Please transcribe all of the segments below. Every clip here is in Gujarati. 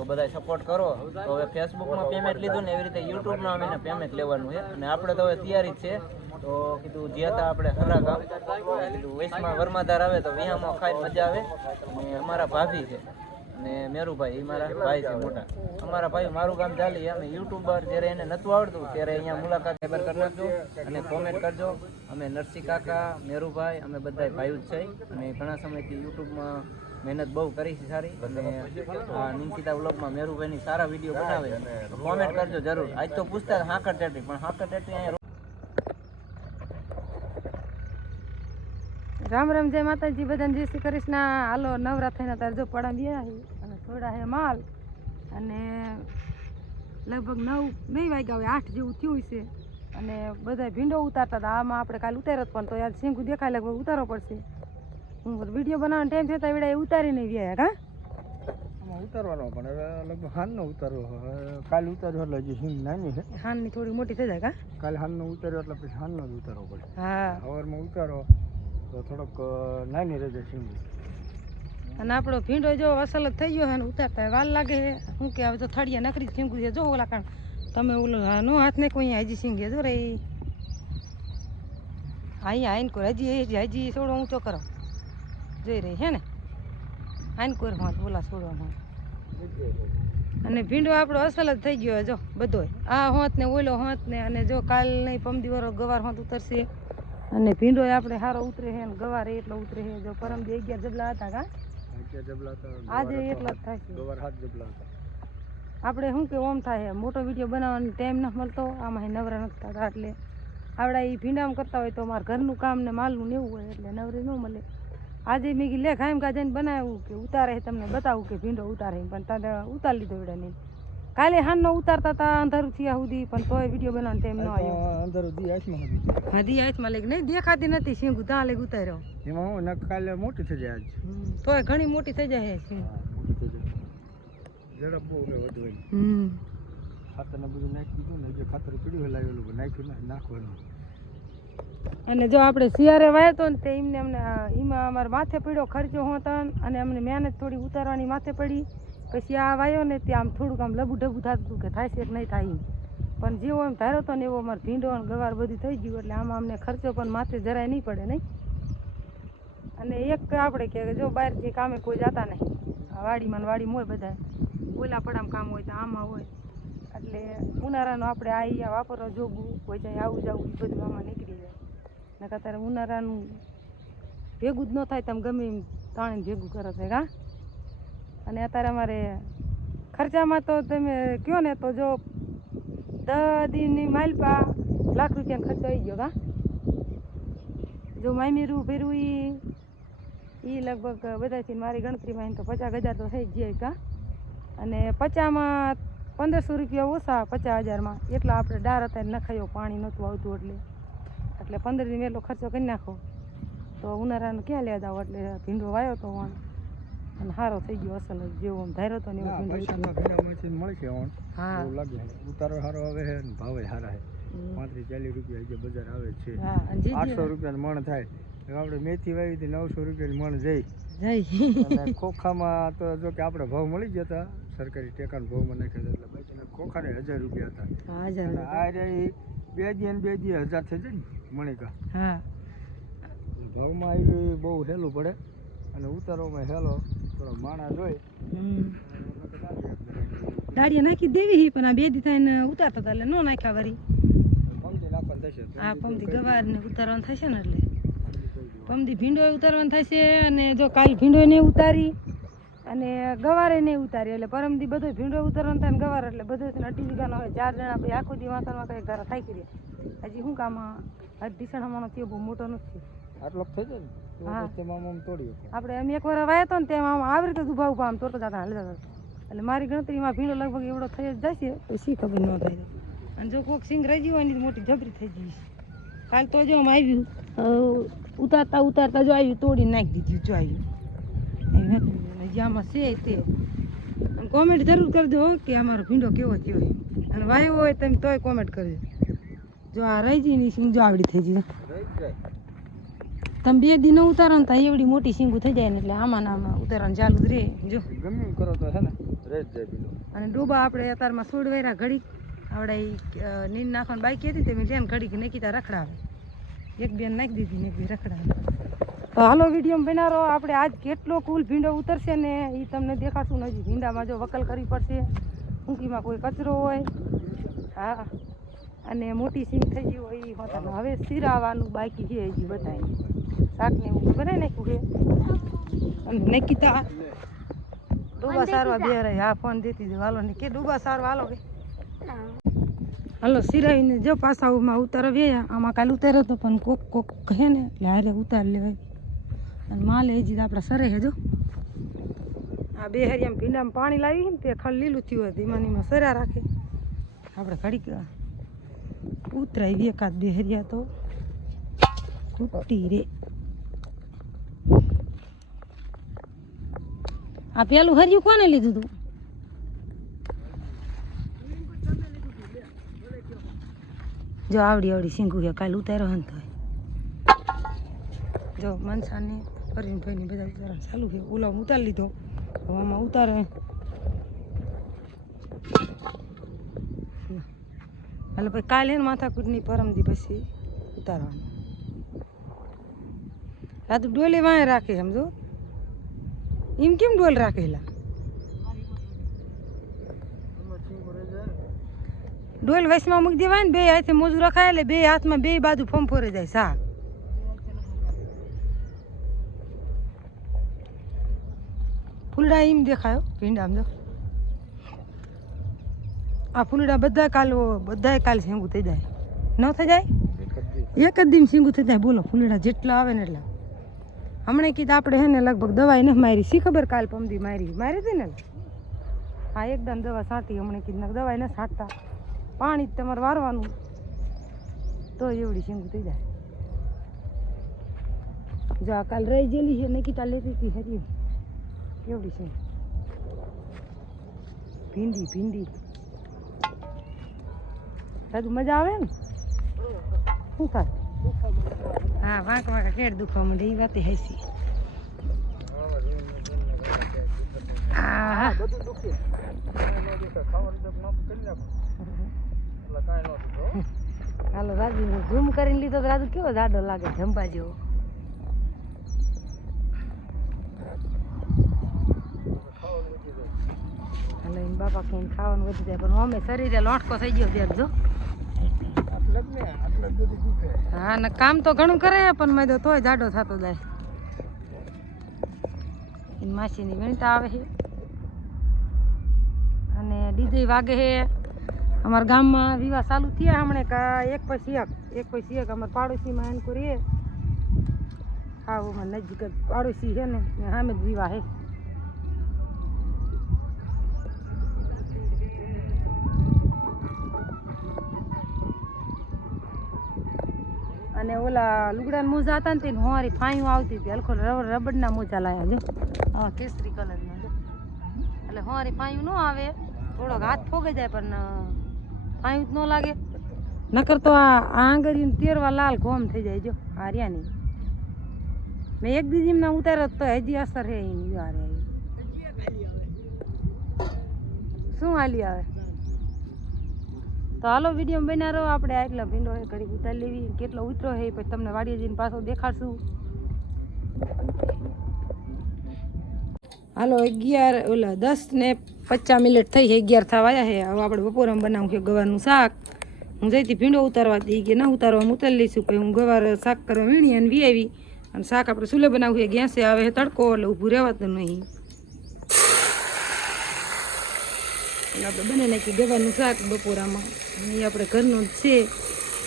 તો બધા સપોર્ટ કરો. તો હવે ફેસબુકમાં પેમેન્ટ લીધું ને એવી રીતે યુટ્યુબમાં અમે પેમેન્ટ લેવાનું છે અને આપણે તો હવે તૈયારી જ છે. તો કીધું જ્યાં હતા આપણે હરા ગામ કીધું વૈશમાં વર્માધાર આવે તો વિહામાં ખાઈને મજા આવે. અને અમારા ભાભી છે અને મેરુભાઈ એ મારા ભાઈ છે મોટા. અમારા ભાઈ મારું ગામ ચાલી અમે યુટ્યુબર જ્યારે એને નહોતું આવડતું ત્યારે અહીંયા મુલાકાત ખબર કરી નાખજો અને કોમેન્ટ કરજો. અમે નરસિંહ કાકા મેરુભાઈ અમે બધા ભાઈઓ જ છે અને ઘણા સમયથી યુટ્યુબમાં મહેનત બહુ કરી છે સારી. અને નિકિતા વ્લોગમાં મેરુભાઈની સારા વિડીયો બનાવે કોમેન્ટ કરજો જરૂર. આજ તો પૂછતા હાકર ટેટી પણ હાકર ટેટી અહીંયા રામ રામ જય માતાજી બધાને જય શ્રી કૃષ્ણ. હાલો નવરા થઈને તારે જો પડા ગયા અને થોડા હે માલ અને લગભગ 9 નહીં વાગ્યા હોય 8 જેવું થયું છે અને બધા ભીંડો ઉતારતા હતા. આમાં આપણે કાલે ઉતાર્યો પણ તો યાર સિંગું દેખાય લગભગ ઉતારવો પડશે. હું વિડીયો બનાવવાનો ટાઈમ થતા વિડા એ ઉતારી નહીં ગયા કા ઉતારવાનો પણ હવે લગભગ હાનનો ઉતારવો. કાલે ઉતાર્યો એટલે હજી સિંગ નાની છે. હાનની થોડી મોટી થઈ જાય કા કાલે હાનનો ઉતાર્યો એટલે પછી હાનનો જ ઉતારવો પડે. હા સવારમાં ઉતારો તો થોડોક નાની રહી જાય સિંગ. અને આપણો ભીંડો જો અસલ જ થઈ ગયો છે ને ઉતારતા વાર લાગે છે. શું કે હવે તો થળિયા નકરી સિંગું છે જો ઓલા કારણ તમે ઓલો નો હાથ ને કોઈ હજી સિંગે જો રે અહીંયા આઈન કોર હજી થોડો ઊંચો કરો જોઈ રહી હે ને આઈન કોર હાથ ઓલા છોડવામાં. અને ભીંડો આપણો અસલ જ થઈ ગયો જો બધો આ હોત ને ઓલો હોત ને. અને જો કાલ નહીં પમદી વાળો ગવાર હોત ઉતરશે અને ભીંડો આપણે સારો ઉતરે છે ને ગવાર એટલો ઉતરે છે. જો પરમદી 11 જબલા હતા કા આજે એટલો જ થાય છે. આપણે શું કે ઓમ થાય મોટો વિડીયો બનાવવાનો ટાઈમ ન મળતો આમાં નવરા નથી થતા એટલે આવડા એ ભીંડામાં કરતા હોય તો મારા ઘરનું કામ ને માલનું ને એવું હોય એટલે નવરી ન મળે. આજે મેં કીધું લે ખાઈમ ગાજઈને બનાવ્યું કે ઉતારે તમને બતાવું કે ભીંડો ઉતારે પણ તારે ઉતારી લીધો એવડા નહીં. કાલે હાનનો ઉતારતા હતા અંધારું થયા સુધી પણ તોય વિડીયો બનાવવાનો ટાઈમ ન આવ્યો. હદી આંચમાં લઈ નહીં દેખાતી નથી સિંગું ત્યાં લઈ ઉતાર્યો. એમાં હું કાલે મોટી થઈ જાય તોય ઘણી મોટી થઈ જાય સિંગ. ઝડપ બહુ વધુ હોય. ખાતર ને બધું નાખી દીધું ને જે ખાતર પીડ્યું લાવેલું નાખ્યું નાખવાનું. અને જો આપણે શિયાળે વાયો તો ને તે એમને અમને એમાં અમારે માથે પડ્યો ખર્ચો હોતો અને અમને મહેનત થોડી ઉતારવાની માથે પડી. પછી આ વાયો ને ત્યાં આમ થોડુંક આમ લબુ ડબું થતું હતું કે થાય છે કે નહીં થાય પણ જેવો એમ ધાર્યો હતો ને એવો અમારે ભીંડો અને ગવાર બધું થઈ ગયું એટલે આમાં અમને ખર્ચો પણ માથે જરાય નહીં પડે નહીં. અને એક આપણે કે જો બહારથી કામે કોઈ જતા નહીં વાડીમાં વાડીમાં હોય બધા ઓલા પડામાં કામ હોય તો આમાં હોય એટલે ઉનાળાનું આપણે આ અહીંયા વાપરવા જોગું કોઈ જાય આવું જવું એ બધું આમાં નીકળી જાય. ને અત્યારે ઉનાળાનું ભેગું જ ન થાય તમે ગમે એમ તાણીને ભેગું કરો છે કા. અને અત્યારે અમારે ખર્ચામાં તો તમે કહો ને તો જો 10 દીની માલપા લાખ રૂપિયાનો ખર્ચો આવી ગયો કા. જો માયમીરું ફેરવું એ લગભગ બધાથી મારી ગણતરીમાં તો 50,000 તો થઈ જ જાય કા. અને 50માં 1500 રૂપિયા ઓછા 50,000માં એટલા આપણે ડાર અત્યારે નખાયો પાણી નહોતું આવતું એટલે 15 દી એટલો ખર્ચો કરી નાખો તો ઉનાળાનું ક્યાં લેવા જાવ. એટલે ભીંડો વાયો તો અને સારો થઈ ગયો અસલ જેવો ધાર્યો હતો ને એવું મળશે. હા ઉતારો સારો આવે છે ને ભાવે સારા છે. 35-40 રૂપિયા જે બજાર આવે છે 800 રૂપિયાનું મણ થાય. આપણે મેથી વાવી હતી 900 રૂપિયાનું મણ જઈ ખોખામાં તો જો કે આપણે ભાવ મળી ગયા હતા સરકારી ટેકાના ભાવમાં નાખ્યા હતા એટલે બાકી ખોખાને 1000 રૂપિયા હતા. આ રે 2 દી 1000 થઈ જાય ને મણિકા. ભાવમાં આવી બહુ હેલું પડે અને ઉતારવામાં હેલો થોડો માણા જોઈ દાડિયા નાખી દેવી પણ આ 2 દી થઈને ઉતારતા હતા એટલે ન નાખ્યા વરી પમદી નાખવાનું થશે. હા પમદી ગવાર ને ઉતારવાનું થશે ને એટલે પમદી ભીંડો ઉતારવાનું થશે. અને જો કાલ ભીંડો નહીં ઉતારી અને ગવારે નહીં ઉતારી એટલે પરમદી બધો ભીંડો ઉતારવાનું થાય ને ગવાર એટલે બધો 2 વીઘાનો હોય 4 જણા ભાઈ આખો દી વાંકરમાં કંઈ ઘર થાય કરી હજી શું કામ આજ ઢીસણામાં થયો બહુ મોટો નથી આટલો થઈ જાય ને. હા તોડી આપણે એમ એકવાર વાયો હતો ને તેમાં આવી રીતે ઉભા ઉભા આમ તોડતા જતા હાલતા હતા એટલે મારી ગણતરીમાં ભીંડો લગભગ એવડો થઈ જ જાય છે તો શી ખબર ન થાય. અને જો કોઈક સિંગ રહી ગયું હોય મોટી જબરી થઈ ગઈ છે. કાલ તો જો આમ આવ્યું ઉતારતા ઉતારતા જો આવ્યું તોડીને નાખી દીધું જો આવ્યું આમાં છે તે. કોમેન્ટ જરૂર કરજો કે અમારો ભીંડો કેવો થયો અને વાયો હોય તમે તોય કોમેન્ટ કરજો. જો આ રહી જઈ ની સિંગ જો આવડી થઈ ગઈ તમે 2 દી ન ઉતારો ને ત્યાં એવડી મોટી સિંગું થઈ જાય ને એટલે આમાં ને આમાં ઉતારવાનું ચાલુ જ રહે જો ગમે એમ કરો તો છે ને રહે જ જાય ભીંડો. અને ડોબા આપણે અત્યારમાં છોડવાયરા ઘડીક આપણે નીંદ નાખવાની બાકી હતી તે મેં ધ્યાન ઘડીક નાખી રખડાવે એક બેન નાખી દીધી ને એક બે રખડાવે. તો હાલો વિડીયો બનાવો આપણે આજ કેટલો કુલ ભીંડો ઉતરશે ને એ તમને દેખાડશું ને. હજી ભીંડામાં જો વકલ કરવી પડશે, ઊંકીમાં કોઈ કચરો હોય, હા, અને મોટી સિંગ થઈ ગઈ હોય એ હોતા. હવે સિરાવાનું બાકી છે હજી બધાને શાકને એવું બનાવી નાખ્યું છે અને નાખીતા ડૂબા સારવા બે રહી. હા ફોન દેતી દો હાલો ને કે ડૂબા સારવા હાલો કે હાલો સિરાવીને જો પાછામાં ઉતારો વ્યા. આમાં કાલે ઉતાર્યો તો પણ કોક કોક કહે ને એટલે હારે ઉતારી લેવાય. અને માલે હજી આપણા સરે છે જો આ બે હરિયામાં ભીંડામાં પાણી લાવી ને તે ખાલી લીલું થયું હોય ધીમાનીમાં સર્યા રાખે. આપણે ઘડીક ઉતરાવી એકાદ બે હરિયા તો તૂટી રે. આ પેલું હરિયું કોને લીધું તું? જો આવડી આવડી સિંગુ છે કાલે ઉતાર્યો હન તો જો મનસાને ફરીને ફરીને બધા ઉતારવાનું ચાલુ છે. ઓલા ઉતારી લીધો હવે આમાં ઉતારે એટલે પછી કાલે માથાકૂટની પરમદી પછી ઉતારવાનું. આ તો ડોલે વાંય રાખે સમજો એમ કેમ ડોલ રાખેલા ડોલ વસમાં મૂકી દેવાય ને બે હાથે મોજું રખાય એટલે બે હાથમાં બે બાજુ ફોરે જાય શાક. ફૂલડા એમ દેખાયો ભીંડા આમ જો આ ફૂલડા બધા કાલ સિંગું થઈ જાય ન થઈ જાય એક જ દિન સિંગું થઈ જાય. બોલો ફૂલડા જેટલા આવે ને એટલા. હમણાં કીધું આપણે હે ને લગભગ દવાઈ નથી મારી શી ખબર કાલ પમદી મારી હતી ને હા એકદમ દવા છાંટી. હમણાં કીધું દવાઈ ન છાંટતા પાણી જ તમારે વારવાનું તો એવડી સિંગું થઈ જાય. જો આ કાલ રહી ગયેલી છે નકીતા લેતી હતી હરી કેવડી છે ભીંડી ભીંડી સાદું મજા આવે ને શું થાય? હા વાંક વાંકા કેડ દુખવા માંડે એ વાતે હેસી. હા હાલો રાજુ ઝૂમ કરીને લીધો તો રાજુ કેવો જાડો લાગે જંપા જેવો. હાલો એમ બાપા કઈ ખાવાનું વધી જાય પણ અમે શરીરે લોટકો થઈ ગયો ત્યારે જો. હા ને કામ તો ઘણું કરે પણ મેં તો તોય જાડો થતો જાય. એની માસીની વીણતા આવે છે અને ડીજે વાગે છે. અમારા ગામમાં વિવાહ ચાલુ થયા હમણે એક પછી એક અમારા પાડોશીમાં એમ કરીએ હા નજીક જ પાડોશી છે ને સામે જ વિવાહ છે. અને ઓલા લુગડા મોજા હતા ને તે હોરી ફાયું આવતી હતી હલકો રબડના મોજા લાયા છે હા કેસરી કલરના છે એટલે હોરી ફાયું ન આવે થોડોક હાથ ફોગી જાય પણ ફાયું જ ન લાગે. નકર તો આ આંગળીને તેરવા લાલ ઘોમ થઈ જાય જો હાર્યાની. મેં એક દીજીમના ઉતાર્યો તો હજી અસર છે એની હારે શું હાલી આવે. તો હાલો વિડીયો બના રહો આપણે આટલા ભીંડો હે ઘડી ઉતારી લેવી કેટલો ઉતરો હે પછી તમને વાડીએ જઈને પાછો દેખાડશું. હાલો 10:50 થઈ છે 11 થવા આવ્યા છે. હવે આપણે બપોરમાં બનાવું છે ગવારનું શાક. હું જઈતી ભીંડો ઉતારવા દઈ કે ના ઉતારવા ઉતારી લઈશું પછી હું ગવાર શાક કરવા વીણી અને વી આવી અને શાક આપણે ચૂલે બનાવવું છે. ગેસે આવે છે તડકો એટલે ઊભું રહેવાતું નહીં. આપણે બને નાખી ગવાનું શાક બપોરામાં એ આપણે ઘરનું જ છે.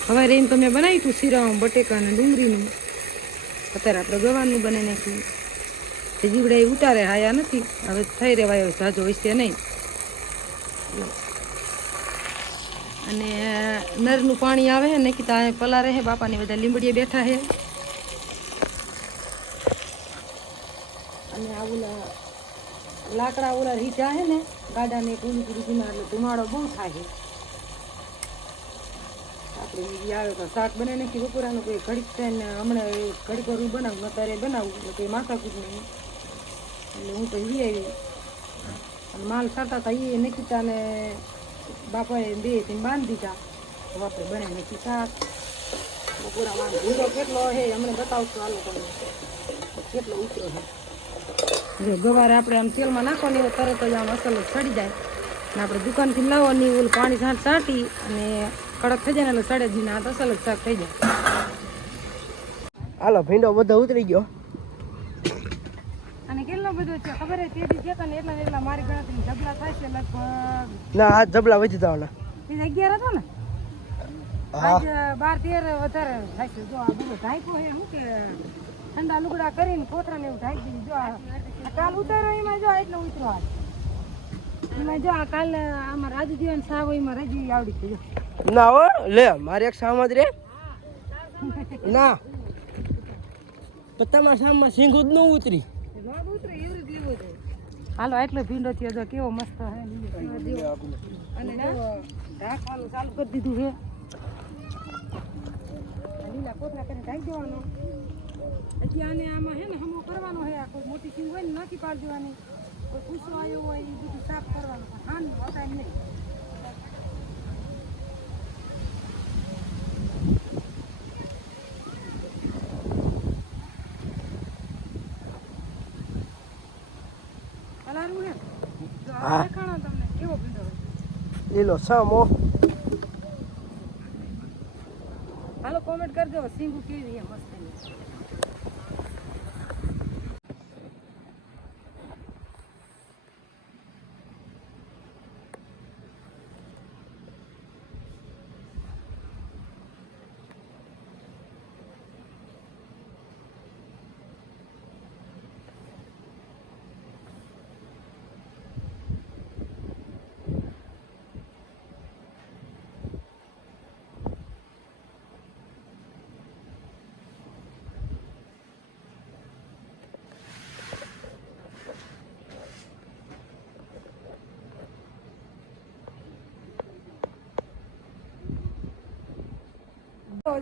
હવે રેમ તો મેં બનાવ્યું હતું શીરામાં બટેકા અને ડુંગળીનું. અત્યારે આપણે ગવાનું બનાવી નાખ્યું. જીવડા એ ઉતારે હાયા નથી હવે થઈ રહેવાય જાજો હશે નહીં. અને નરનું પાણી આવે ને કીધા પલારે હે બાપાની બધા લીંબડીએ બેઠા છે. અને આ ઓલા લાકડા ઓલા રીચા હે ને ગાડાને પૂરી પૂરી એટલે ધુમાડો બહુ થાય છે. આપણે ઈ આવે તો શાક બનાવી નાખી બપોરાનું કોઈ ઘડીક થઈને હમણાં ઘડીક વાર બનાવું અત્યારે બનાવું એટલે કોઈ માથાકૂટ નહીં એટલે હું તો ઈ આવી અને માલ સારતા હતા એ નિકિતા ને બાપાએ બે થી બાંધી દીધા તો આપણે બનાવી નાખી શાક બપોરામાં ભીંડો કેટલો છે હમણાં બતાવશું હાલો તમને કેટલો ઉતરો છે જો ગવારે આપણે આમ તેલમાં નાખવાની હોય તરત જ આમ અસલ જ સડી જાય ને આપણે દુકાનથી લાવવાની ઓલું પાણી છાંટી અને કડક થઈ જાય ને એટલે સડે જ નહીં આ અસલ જ શાક થઈ જાય હાલો ભીંડો બધો ઉતરી ગયો અને કેટલો બધો છે ખબર છે તે દી જતા ને એટલા મારી ગણતરી ઢગલા થાય છે લગભગ ના હાથ જબલા વધી જવાના એ 11 હતો ને આજ 12-13 વધારે થાય છે જો આ બધું ઢાંક્યું છે શું કે ઠંડા લુગડા કરીને કોથરાને એવું ઢાંકી દીધું જો આ કાલ ઉતારો એમાં જો એટલો ઉતરો આ એમાં જો આ કાલ આમાં રાજુ જીવન સાવ એમાં રજી આવડી ગયું ના હો લે મારે એક સામત રે ના પણ તમારા સામમાં સિંગું જ ન ઉતરી હાલો એટલો ભીંડો થયો જો કેવો મસ્ત હે અને ઢાંકવાનું ચાલુ કરી દીધું છે લીલા કોથળા કરીને ઢાંકી દેવાનો પછી આને આમાં હે ને હમો કરવાનો હે કોઈ મોટી ચીજ હોય ને નાખી પાડી દેવાની કોઈ પૂછો આવ્યો હોય એ બધું સાફ કરવાનું પણ હા નહીં હોતા નહીં તમને કેવો ભીંડો લીલો સામો હાલો કોમેન્ટ કરજો સિંગુ કેવી છે મસ્ત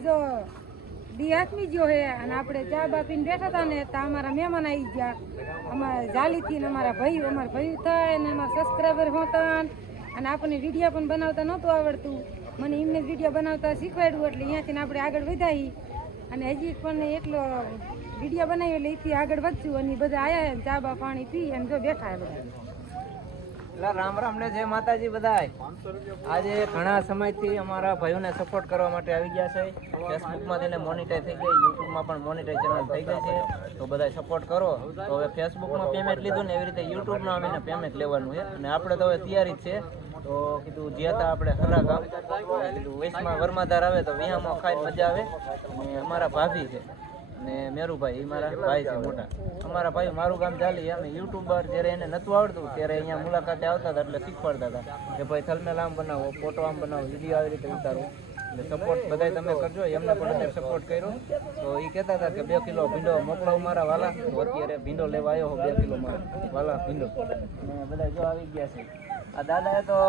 જો દી આથમી ગયો હે અને આપણે ચા બા પીને બેઠા હતા ને તો અમારા મહેમાન આવી ગયા અમારા જાલીથી ને અમારા ભાઈ થાય ને અમારા સબસ્ક્રાઈબર હોતા અને આપણને વિડીયો પણ બનાવતા નહોતું આવડતું મને એમને જ વિડીયો બનાવતા શીખવાડ્યું એટલે અહીંયાથી આપણે આગળ વધાવી અને હજી પણ એટલો વિડીયો બનાવ્યો એટલે એથી આગળ વધશું અને બધા આવ્યા ચા બા પાણી પી અને જો બેઠા બધા રામ રામ ને જય માતાજી બધાય આજે ઘણા સમયથી અમારા ભાઈઓને સપોર્ટ કરવા માટે આવી ગયા છે ફેસબુકમાં તેને મોનિટાઈઝ થઈ ગઈ યુટ્યુબમાં પણ મોનિટાઈઝ ચેનલ થઈ ગઈ છે તો બધા સપોર્ટ કરો તો હવે ફેસબુકમાં પેમેન્ટ લીધું ને એવી રીતે યુટ્યુબમાં અમીને પેમેન્ટ લેવાનું છે અને આપણે તો હવે તૈયારી જ છે તો કીધું જ્યાં તા આપણે હરા ગામ કીધું વેસમાં વર્માદાર આવે તો વિહામાં ખાઈ મજા આવે અને અમારા ભાભી છે ને મેરુભાઈ એ મારા ભાઈ છે મોટા અમારા ભાઈ મારું ગામ ચાલી અમે યુટ્યુબર જ્યારે એને નહોતું આવડતું ત્યારે અહીંયા મુલાકાતે આવતા હતા એટલે શીખવાડતા હતા કે ભાઈ થલમેલ આમ બનાવો ફોટો આમ બનાવો વિડીયો આવી રીતે ઉતારો એટલે સપોર્ટ બધાય તમે કરજો એમને પણ અત્યારે સપોર્ટ કર્યો તો એ કહેતા હતા કે 2 કિલો ભીંડો મોકલાવ મારા વાલા તો અત્યારે ભીંડો લેવા આવ્યો 2 કિલો મારા વાલા ભીંડો અને બધા જો આવી ગયા છે આ દાદાએ તો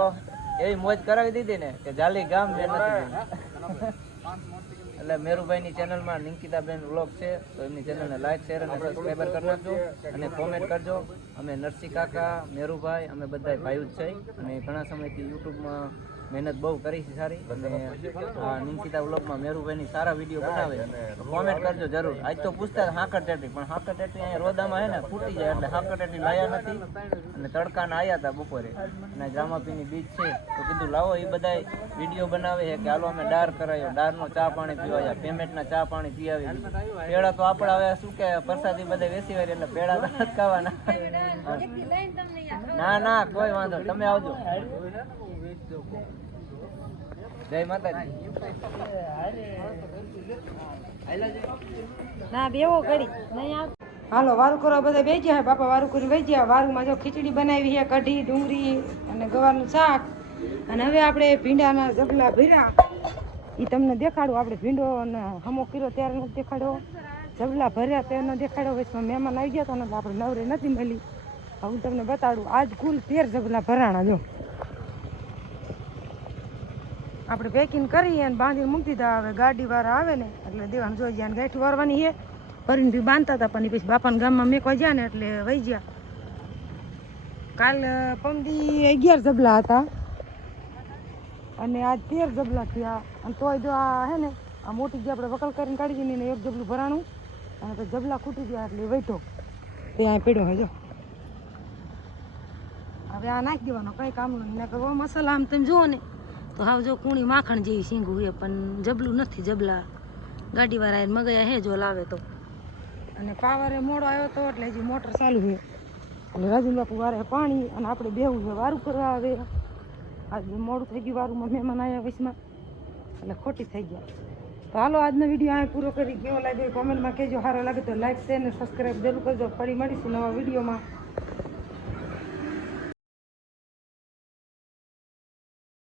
એવી મોજ કરાવી દીધી ને કે જાલી ગામ મેં નથી એટલે મેરુભાઈની ચેનલમાં નિકિતાબેન વ્લોગ છે તો એમની ચેનલને લાઈક શેર અને સબસ્ક્રાઈબર કરી નાખજો અને કોમેન્ટ કરજો અમે નરસિંહ કાકા મેરુભાઈ અમે બધા ભાઈઓ જ છે અને ઘણા સમયથી યુટ્યુબમાં મહેનત બહુ કરી છે સારી અને નિકિતા વ્લોગમાં મેરુભાઈની સારા વિડીયો બનાવે તો કોમેન્ટ કરજો જરૂર આજ તો પૂછતા હાકર ટેટી પણ હાકર ટેટી અહીંયા રોદામાં છે ને ફૂટી જાય એટલે હાકર ટેટી લાયા નથી અને તડકાના આવ્યા હતા બપોરે અને જામાપીની બીચ છે તો કીધું લાવો એ બધા વિડીયો બનાવે છે કે હાલો અમે ડાર કરાયો ડારનો ચા પાણી પીવાયા પેમેન્ટના ચા પાણી પીવાવી પેડા તો આપણે હવે શું કે પ્રસાદી બધા વેસી વાળી એટલે પેડા તો નથી ખાવાના ના ના કોઈ વાંધો તમે આવજો જય માતાજી ના બેવો ઘડી નહીં આવ હાલો વારું કરવા બધા બેસી ગયા બાપા વારું કરીને બેસી ગયા વારુંમાં જો ખીચડી બનાવી છે કઢી ડુંગળી અને ગવારનું શાક અને હવે આપણે ભીંડાના જબલા ભર્યા એ તમને દેખાડું આપણે ભીંડો અને હમો કર્યો ત્યારે નથી દેખાડ્યો જબલા ભર્યા તે ન દેખાડ્યો વચમાં મહેમાન આવી ગયા હતા ને આપણે નવરે નથી મળી હું તમને બતાડું આજ કુલ 13 જબલા ભરાણા જો આપણે પેકિંગ કરી અને બાંધીને મૂકી દીધા. હવે ગાડીવાળા આવે ને એટલે દેવાનું જોઈ ગયા. ગાંઠી વારવાની છે. ભરીને બી બાંધતા હતા પણ પછી બાપાના ગામમાં મેકવા ગયા ને એટલે વહી ગયા. કાલ પમદી 11 જબલા હતા અને આજ 13 જબલા થયા. અને તોય જો આ હે ને આ મોટી જે આપણે વકલ કરીને કાઢી દીધી ને એક જબલું ભરાણું અને તો જબલા ખૂટી ગયા એટલે વહીતો તે આ પડ્યો હોય જો. હવે આ નાખી દેવાનો કંઈ કામનું નહીં. નકર મસાલા આમ તમે જુઓ ને તો હાવ જો કૂણી માખણ જેવી શીંગું છે પણ જબલું નથી. જબલા ગાડીવાળા એને મગાયા હે જો લાવે તો. અને પાવરે મોડો આવ્યો તો એટલે હજી મોટર ચાલુ છે એટલે રાજન બાપુ વારે પાણી અને આપણે બેવું છે વારું કરવા આવે. આજે મોડું થઈ ગયું વારુંમાં મહેમાન આવ્યા વચમાં એટલે ખોટી થઈ ગયા. તો હાલો આજનો વિડીયો અહીં પૂરો કરી. કેવો લાગ્યો કોમેન્ટમાં કહેજો. સારો લાગે તો લાઈક શેર અને સબસ્ક્રાઈબ જરૂર કરજો. ફરી મળીશું નવા વિડીયોમાં.